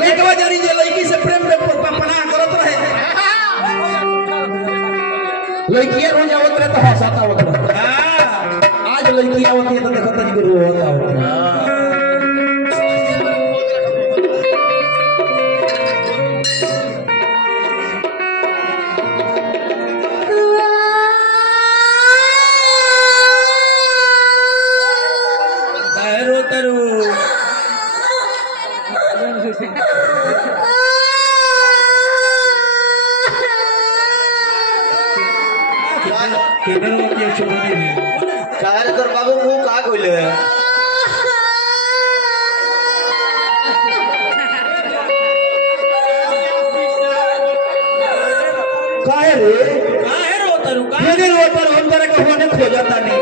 लड़कवा जानी जे लड़की से प्रेम में पनाह करत रहे लड़कियां रोज आवत रहे तो हंसाता आवत रहे आज लड़की आवत है तो देखत नहीं कि रोता आवत काहे तोर बाबू मुंह का कइले काहे रोतरू काहे रोतरू हम तोरे के होने खोजता नहीं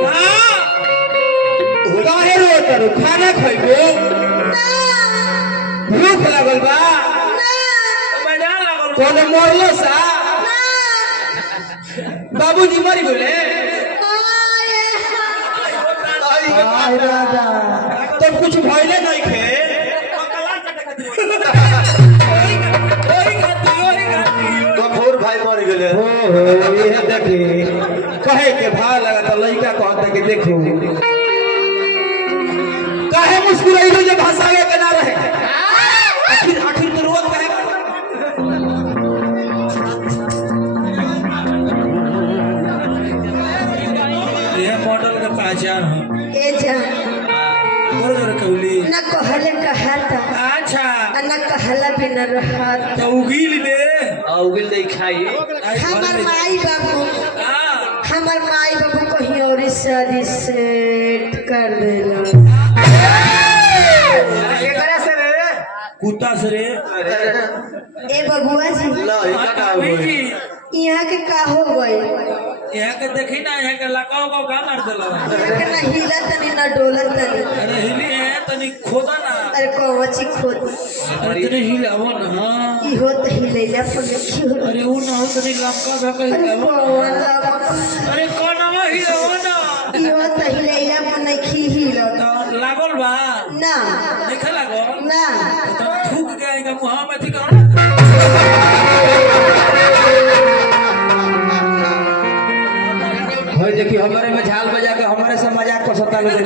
काहे रोतरू खाना खइबो भूख लागल बा मजा लागल कोने मरलो सा बाबूजी मरी बोले राजा तब कुछ भइले नहीं खे गफूर भाई मर गेले ये देखी कहे के भाव लगा तो लड़का कहता कि देखो काहे मुस्कुराइलो जब हंसावे के ना रहे आखिर आखिर तो रोत काहे ये मॉडल का पहचान है ए जा बोल कौली ना कहले कहता अच्छा ना कहला बिना रहत तो उगिल दे उगिल दे खाई हमार माई बाबू कहीं और शादी सेट कर देला एकरा से रे कुत्ता से रे ए बबुआ जी ला इका का होई यहाँ के का हो गए यहाँ के देखी ना यहाँ के लकाओ को का मार देला यहाँ के ना हिला तनी ना डोला तनी अरे हिली है तनी खोदा ना अरे कवची खोद अरे तनी हिलावो ना हां इहो त हिलैला पर देखी हो अरे वो ना हो तनी लमका भका हिलावो अरे कोनवा हिलावो ना इहो त हिलैला पर नहीं हिलो तो लागल बा ना देखे लागल ना तो थूक के आएगा मुंह में ठीक करो भाई देखिए हमारे में झाल बजा के हमारे से मजाक कर सकता लोग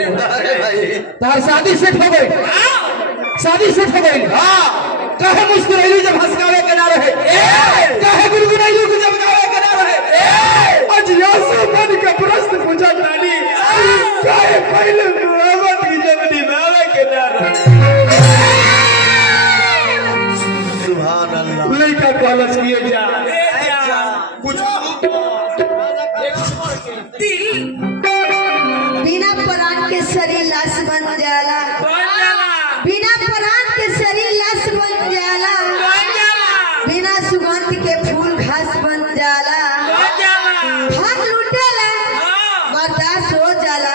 तार शादी सेट हो गई शादी सेट हो गई हां काहे मुस्कुराइली जब हंसकावे के ना रहे काहे गुनगुनाइली जब गावे के ना रहे आज यासु मन का प्रश्न पूछा रानी काहे पहले मोहब्बत की जब निभावे के ना रहे सुभान अल्लाह लड़का कॉलेज किए जा कुछ बिना प्राण के शरीर लाश बन जाला बिना प्राण के शरीर लाश बन जाला बिना सुगंध के फूल घास बन जाला धन लुटेला बर्दाश्त हो जाला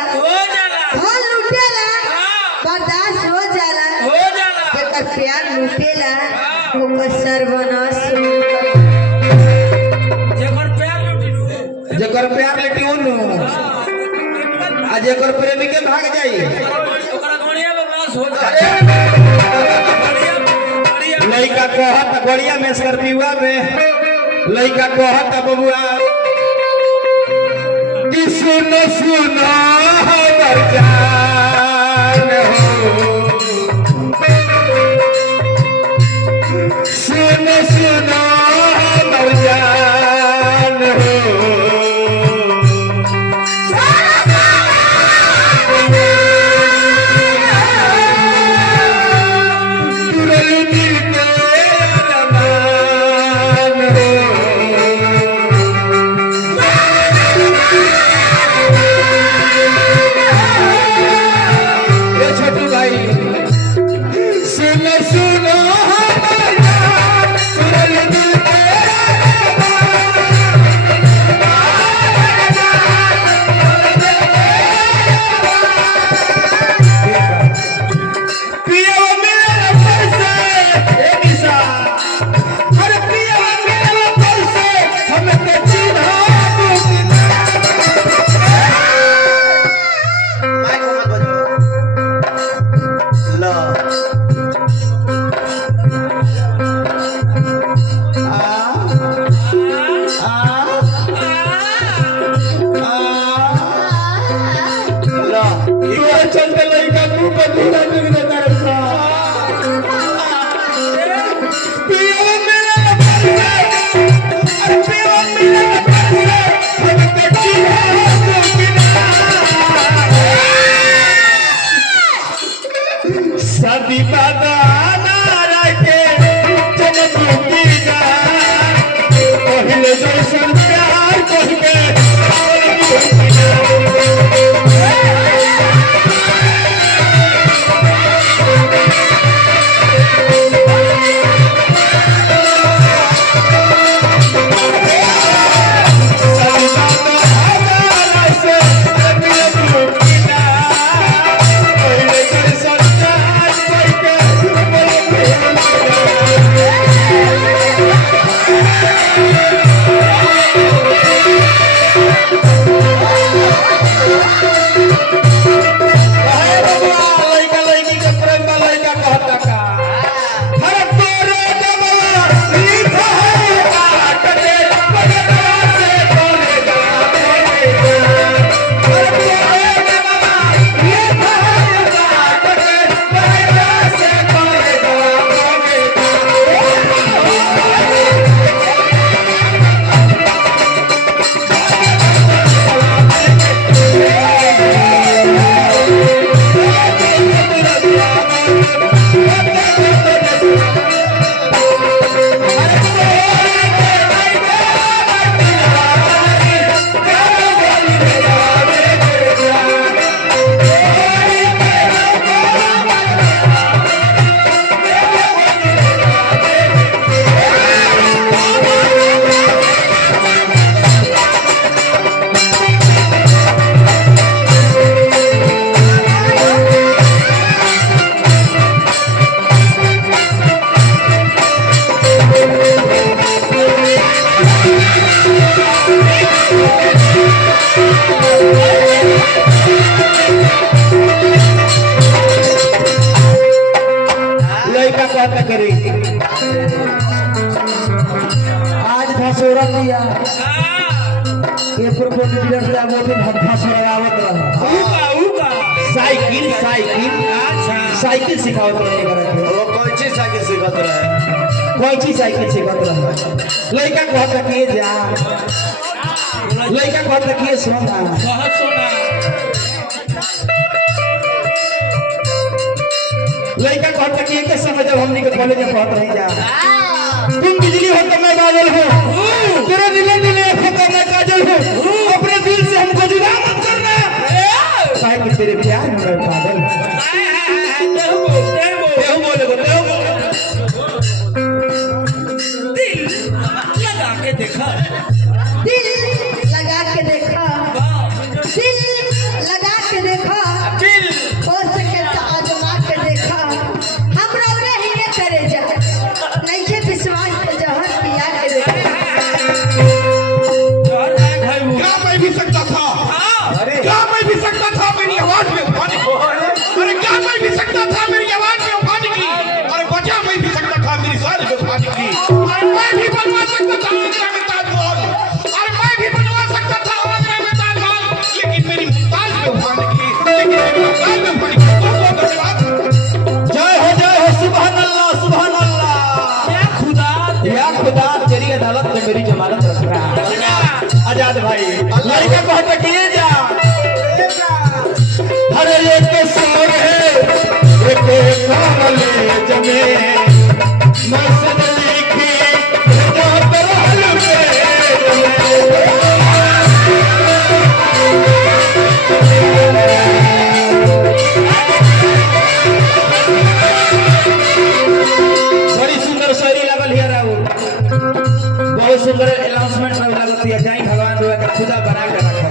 धन लुटेला बर्दाश्त हो जाला जेकर प्यार लुटेला ओकर सर्वनाश जेकर प्यार लेटी ओनु आज एकर प्रेमी के भाग जाई ओकरा गड़िया में नाश हो जाए लड़का कहत गड़िया में स्कॉर्पियो में लड़का कहत बबुआ कि सुनो सुनो हमर जान हो सुनो सुनो हमर जान हो सुनो सुनो हमारा कहता करी आज धसोरा दिया ये प्रोपोज डीलर से वो भी धसोरावत रहा साइकिल साइकिल साइकिल सिखावत रहे वो कोई चीज साइकिल सिखात रहे कोई चीज साइकिल सिखावत रहा लड़का कहता कि जा लड़का कहता कि सोना लड़का कहता कि एक समय जब हमने के कॉलेज में पढ़त रही जा तुम बिजली हो तो मैं बादल हूँ तेरे दिले दिले तो मैं काजल हूँ अपने दिल से हमको जुदा मत करना काहे कि तेरे प्यार में मैं पागल हूँ दिल लगा के देखा दिल लगा के देखा हो सके तो आजमा के देखा हमरा नहीं ये करे जा नहीं के विश्वास पे जहर पिया के देखा क्या मैं भी सकता था क्या मैं भी सकता था मेरी आवाज में उठाने की अरे क्या मैं भी सकता था मेरी आवाज में उठाने की अरे बचा मैं भी सकता था मेरी साल में उठाने की अरे मैं भी बनवा सकता था आगरा में ताजमहल अरे मैं भी बनवा सकता था आगरा में ताजमहल लेकिन मेरी मुमताज में उठाने की लेकिन मेरी मुमताज में उठाने की बहुत बहुत धन्यवाद जय हो सुभान अल्लाह या खुदा तेरी अदालत में मेरी जमानत रखना आजाद भाई लड़का बहुत किए जा हरे एक सोर है एक कामले जमे मैं सद लिखी जो तरहल में बड़ी सुंदर शायरी लागल हिया राहुल बहुत सुंदर अनाउंसमेंट में लागत है जय भगवान दुआ का खुदा बना के रखा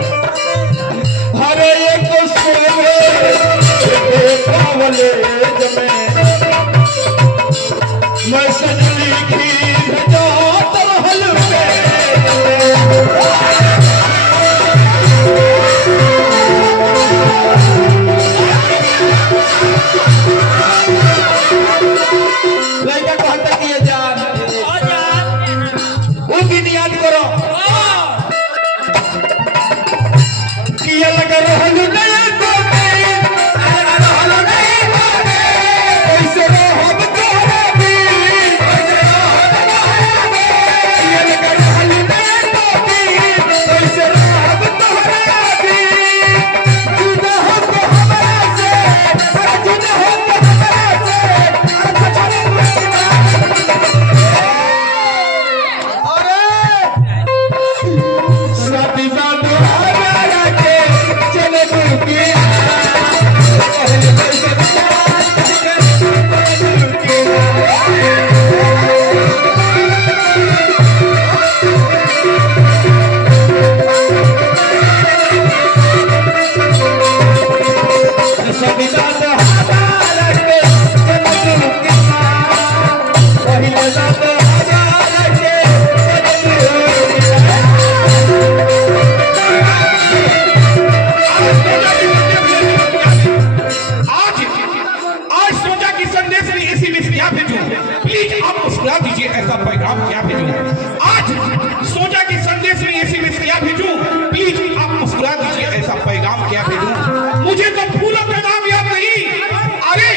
हरे एक सोवे एक कावले जमे मैं सज लिखी जो तरहल पे लड़का कहता कि ये जान वो दिन याद करो कि ये लगा रहल नहीं कोने ऐसे रहब तोहरा भी ये लगा रहल नहीं कोने ऐसे रहब तोहरा भी जुदा हो तो हमरा से जुदा हो तो हमरा से शादी का दुआरा के चले दुनिया सविता दुआरा के चले दुनिया पहले दुआरा के चले दुनिया आज सोचा कि संदेश में एसएमएस क्या भेजूं प्लीज आप मुस्कुरा दीजिए ऐसा पैगाम क्या भेजूं आज सोचा कि संदेश में एसएमएस क्या भेजूं प्लीज आप मुस्कुरा दीजिए ऐसा पैगाम क्या भेजूं मुझे तो फूलों का नाम याद नहीं अरे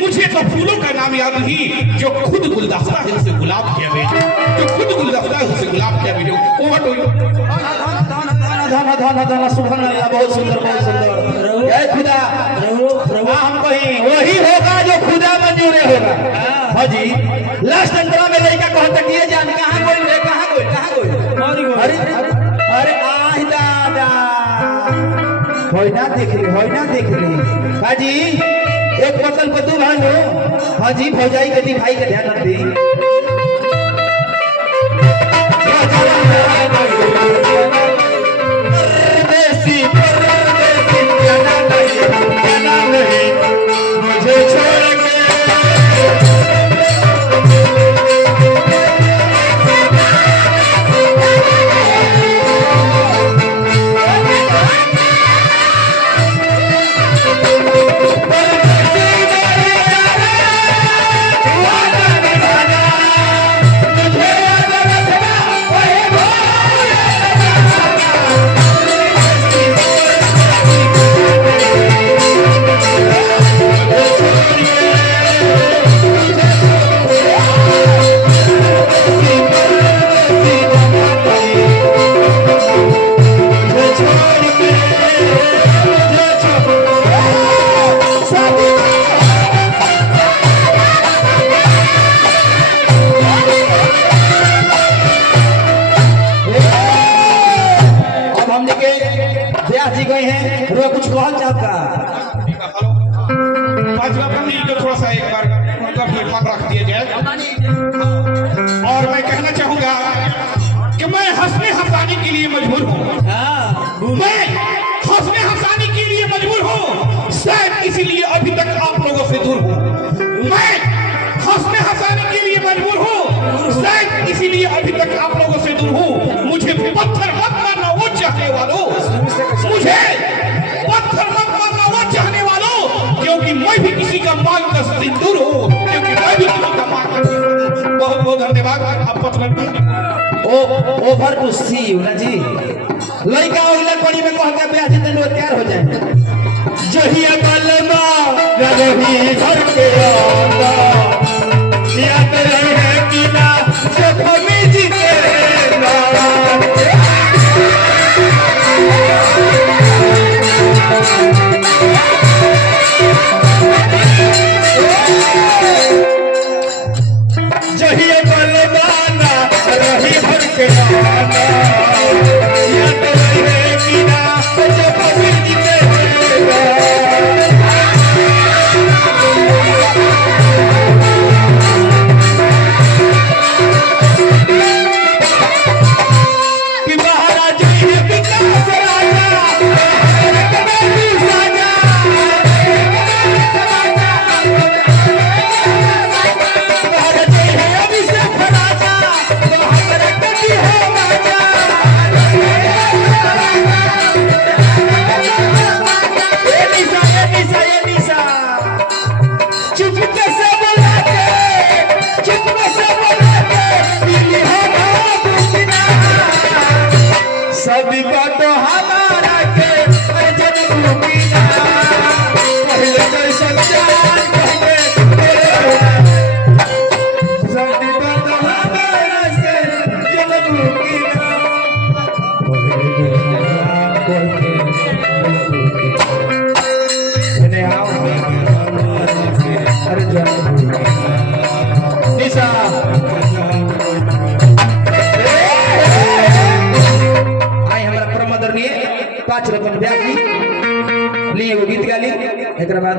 मुझे तो फूलों का नाम याद नहीं जो खुद गुलदस्ता है उसे गुलाब क्या भेजूं जो खुद गुलदस्ता है उसे गुलाब क्या भेजूं ओवर टू धन सुभान अल्लाह बहुत सुंदर जय खुदा हम कहीं वही होगा जो खुदा मंजूर होगा हाँ जी लास्ट अंतरा में लड़का कहता कि ये जान कहाँ कोई रे कहाँ कोई अरे अरे आह दादा होई ना देख ली हाँ जी एक बोतल को दू भानो हाँ जी भौजाई के भाई का ध्यान रख दी मुझे छोड़ के रो कुछ कहल चाहता पांचवा पंडित को थोड़ा सा एक बार उनका फीडबैक रख दिया जाए। और मैं कहना चाहूंगा कि मैं हंसने हंसाने के लिए मजबूर हूँ। मैं हंसने हंसाने के लिए मजबूर हूँ, शायद इसीलिए अभी तक आप लोगों से दूर हूँ। मैं हंसने हंसाने के लिए मजबूर हूँ, शायद इसीलिए अभी तक आप लोगों से दूर हूँ। मुझे पत्थर मत मारना वो चाहने वालों, मुझे पत्थर मत मारना वो चाहने वालों, क्योंकि मैं भी किसी का मांग का सिंदूर हूँ, क्योंकि मैं भी किसी का मांग का सिंदूर हूँ। बहुत बहुत धन्यवाद। आप पत्थर ओवर टू सी यू ना जी। लड़का अगला कड़ी में कह के ब्याह से तैयार हो जाए। जहिया बलमा रही घर के आना याद रहे कि ना जब हमें जीते ना जहिया बलमा रही घर के आना याद रहे कि ना जब हमें जीते सभी बात हमारा के जन्म बिना पहले कैसे जान कहके सभी बात हमारा से जन्म बिना पहले कहके आओ अरे जन्म निशा पांच रकम ब्याह की लिए वो गीत गा ली एक बाद